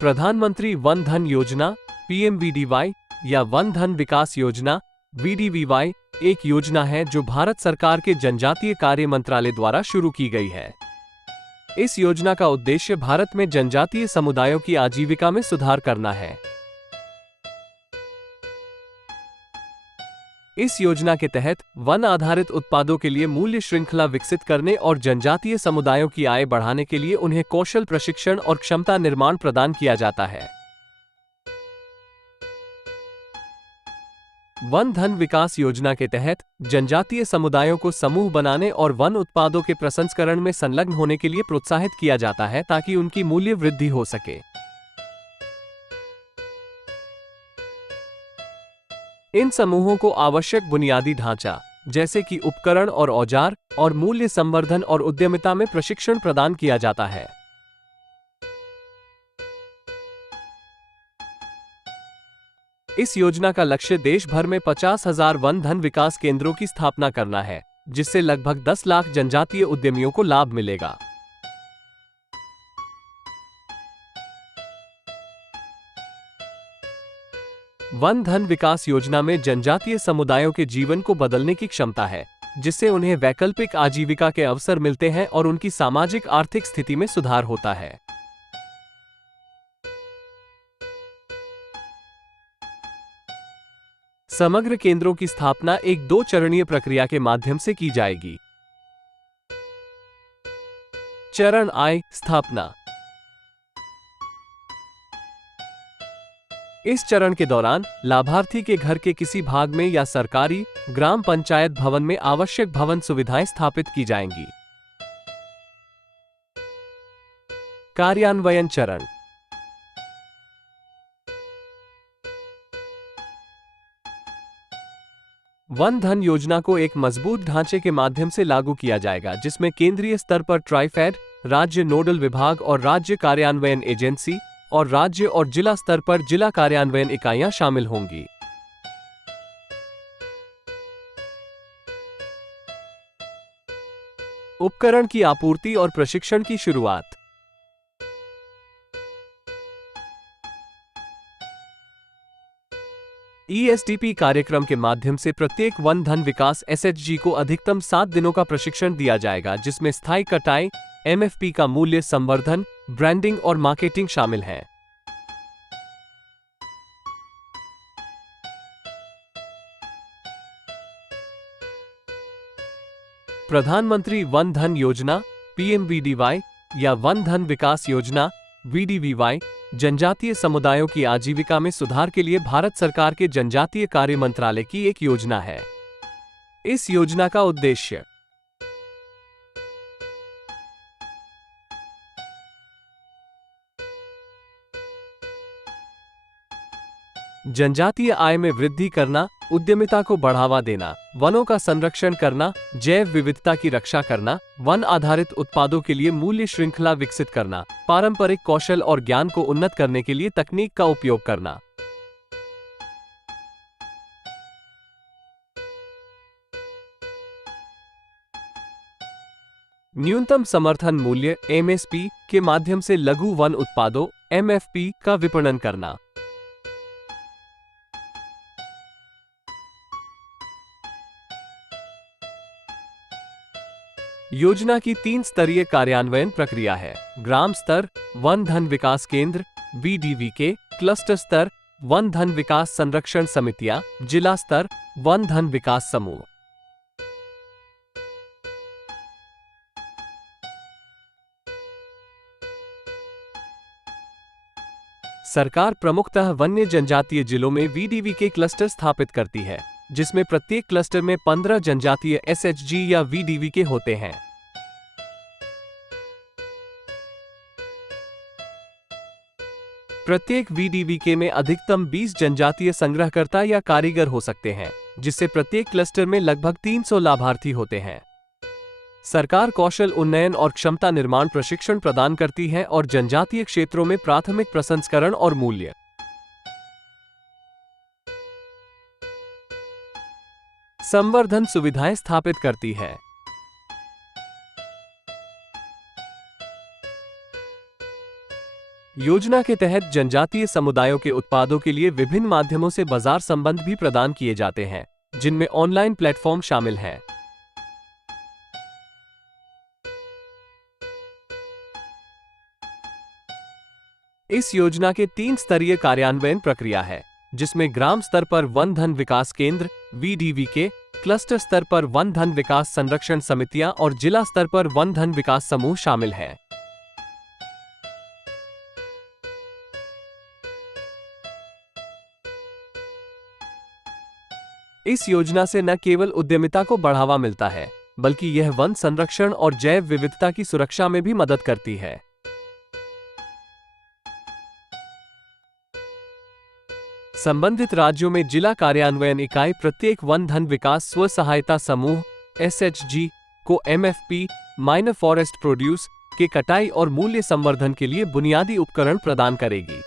प्रधानमंत्री वन धन योजना (पीएमवीडीवाई) या वन धन विकास योजना (वीडीवीवाई) एक योजना है जो भारत सरकार के जनजातीय कार्य मंत्रालय द्वारा शुरू की गई है। इस योजना का उद्देश्य भारत में जनजातीय समुदायों की आजीविका में सुधार करना है। इस योजना के तहत वन आधारित उत्पादों के लिए मूल्य श्रृंखला विकसित करने और जनजातीय समुदायों की आय बढ़ाने के लिए उन्हें कौशल प्रशिक्षण और क्षमता निर्माण प्रदान किया जाता है। वन धन विकास योजना के तहत जनजातीय समुदायों को समूह बनाने और वन उत्पादों के प्रसंस्करण में संलग्न होने के लिए प्रोत्साहित किया जाता है ताकि उनकी मूल्य वृद्धि हो सके। इन समूहों को आवश्यक बुनियादी ढांचा जैसे कि उपकरण और औजार और मूल्य संवर्धन और उद्यमिता में प्रशिक्षण प्रदान किया जाता है। इस योजना का लक्ष्य देश भर में 50,000 वन धन विकास केंद्रों की स्थापना करना है, जिससे लगभग 10 लाख जनजातीय उद्यमियों को लाभ मिलेगा। वन धन विकास योजना में जनजातीय समुदायों के जीवन को बदलने की क्षमता है, जिससे उन्हें वैकल्पिक आजीविका के अवसर मिलते हैं और उनकी सामाजिक आर्थिक स्थिति में सुधार होता है। समग्र केंद्रों की स्थापना एक 2 चरणीय प्रक्रिया के माध्यम से की जाएगी। चरण I स्थापना। इस चरण के दौरान लाभार्थी के घर के किसी भाग में या सरकारी ग्राम पंचायत भवन में आवश्यक भवन सुविधाएं स्थापित की जाएंगी। कार्यान्वयन चरण। वन धन योजना को एक मजबूत ढांचे के माध्यम से लागू किया जाएगा, जिसमें केंद्रीय स्तर पर ट्राइफेड, राज्य नोडल विभाग और राज्य कार्यान्वयन एजेंसी और राज्य और जिला स्तर पर जिला कार्यान्वयन इकाइयां शामिल होंगी। उपकरण की आपूर्ति और प्रशिक्षण की शुरुआत। ईएसडीपी कार्यक्रम के माध्यम से प्रत्येक वन धन विकास एसएचजी को अधिकतम 7 दिनों का प्रशिक्षण दिया जाएगा, जिसमें स्थायी कटाई, एमएफपी का मूल्य संवर्धन, ब्रांडिंग और मार्केटिंग शामिल है। प्रधानमंत्री वन धन योजना (पीएमवीडीवाई) या वन धन विकास योजना (वीडीवीवाई) जनजातीय समुदायों की आजीविका में सुधार के लिए भारत सरकार के जनजातीय कार्य मंत्रालय की एक योजना है। इस योजना का उद्देश्य जनजातीय आय में वृद्धि करना, उद्यमिता को बढ़ावा देना, वनों का संरक्षण करना, जैव विविधता की रक्षा करना, वन आधारित उत्पादों के लिए मूल्य श्रृंखला विकसित करना, पारंपरिक कौशल और ज्ञान को उन्नत करने के लिए तकनीक का उपयोग करना। न्यूनतम समर्थन मूल्य (एमएसपी) के माध्यम से लघु वन उत्पादों (एमएफपी) का विपणन करना। योजना की 3 स्तरीय कार्यान्वयन प्रक्रिया है। ग्राम स्तर वन धन विकास केंद्र (वीडीवीके), क्लस्टर स्तर वन धन विकास संरक्षण समितियां, जिला स्तर वन धन विकास समूह। सरकार प्रमुखतः वन्य जनजातीय जिलों में वीडीवीके क्लस्टर स्थापित करती है, जिसमें प्रत्येक क्लस्टर में 15 जनजातीय एसएचजी या वीडीवीके होते हैं। प्रत्येक वीडीवीके में अधिकतम 20 जनजातीय संग्रहकर्ता या कारीगर हो सकते हैं, जिससे प्रत्येक क्लस्टर में लगभग 300 लाभार्थी होते हैं। सरकार कौशल उन्नयन और क्षमता निर्माण प्रशिक्षण प्रदान करती है और जनजातीय क्षेत्रों में प्राथमिक प्रसंस्करण और मूल्य संवर्धन सुविधाएं स्थापित करती है। योजना के तहत जनजातीय समुदायों के उत्पादों के लिए विभिन्न माध्यमों से बाजार संबंध भी प्रदान किए जाते हैं, जिनमें ऑनलाइन प्लेटफॉर्म शामिल हैं। इस योजना के 3 स्तरीय कार्यान्वयन प्रक्रिया है, जिसमें ग्राम स्तर पर वन धन विकास केंद्र (VDVK), क्लस्टर स्तर पर वन धन विकास संरक्षण समितियां और जिला स्तर पर वन धन विकास समूह शामिल हैं। इस योजना से न केवल उद्यमिता को बढ़ावा मिलता है, बल्कि यह वन संरक्षण और जैव विविधता की सुरक्षा में भी मदद करती है। संबंधित राज्यों में जिला कार्यान्वयन इकाई प्रत्येक वन धन विकास स्व सहायता समूह (SHG) को MFP माइनर फॉरेस्ट प्रोड्यूस के कटाई और मूल्य संवर्धन के लिए बुनियादी उपकरण प्रदान करेगी।